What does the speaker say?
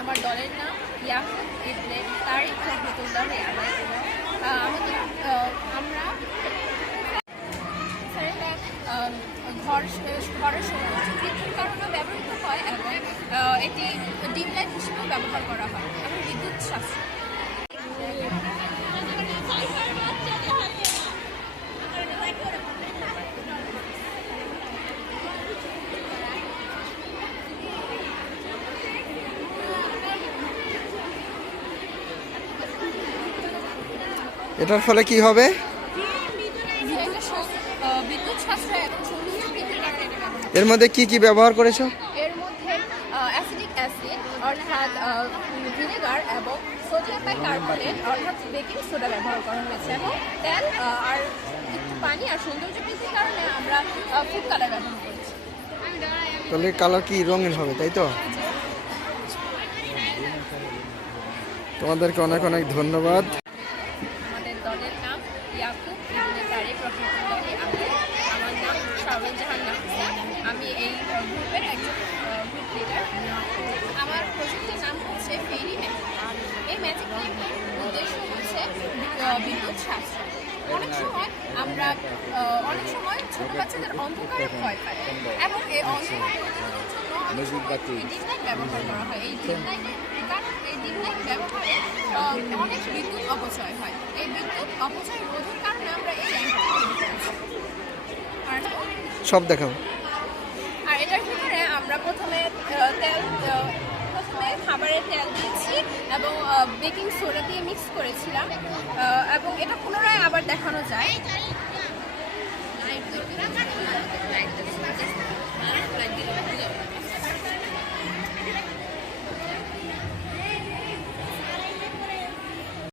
আমার দলের নাম ইয়াকুব ইবনে তার ইচ্ছা আহ, আমাদের আমরা ঘর ঘরের বিদ্যুৎ বৃদ্ধির কারণে ব্যবহৃত হয় এবং এটি ডিম লাইট হিসেবেও ব্যবহার করা হয় এবং বিদ্যুৎ শাস্ত্র এটার ফলে কি হবে। এর মধ্যে কি কি ব্যবহার করেছ? এর মধ্যে অ্যাসিডিক অ্যাসিড অর্থাৎ ভিনেগার এবং সোডিয়াম বাইকার্বনেট অর্থাৎ বেকিং সোডা ব্যবহার করা হয়েছে। এবং তেল আর একটু পানি আর সৌন্দর্য বৃদ্ধির কারণে আমরা ফুড কালার ব্যবহার করেছি। তাহলে কালার কি রঙিন হবে তাই তো? তোমাদেরকে অনেক অনেক ধন্যবাদ। নাম ইয়াকুব ইবনে তারিক রহমতুল্লাহি আলাইহি। আমার নাম শারমিন জাহান নাফিসা। আমি এই গ্রুপের একজন গ্রুপ লিডার আমার প্রজেক্টের নাম হচ্ছে ফেরি ম্যাজিক। এই ম্যাজিক উদ্দেশ্য হচ্ছে বিদ্যুৎ শাস্ত্র অনেক সময় আমরা অনেক সময় ছোট বাচ্চাদের অন্ধকারে ভয় পাই এবং এই অন্ধকার জন্য অনেক সময় ব্যবহার করা হয়। এই ডিম ডিম ব্যবহারে অনেক বিদ্যুৎ অপচয় হয়। এই বিদ্যুৎ অপচয় রোধের কারণে আমরা এই সব দেখাবো আর এটার ভিতরে আমরা প্রথমে তেল প্রথমে খাবারের তেল দিয়েছি এবং বেকিং সোডা দিয়ে মিক্স করেছিলাম। এবং এটা পুনরায় আবার দেখানো যায়।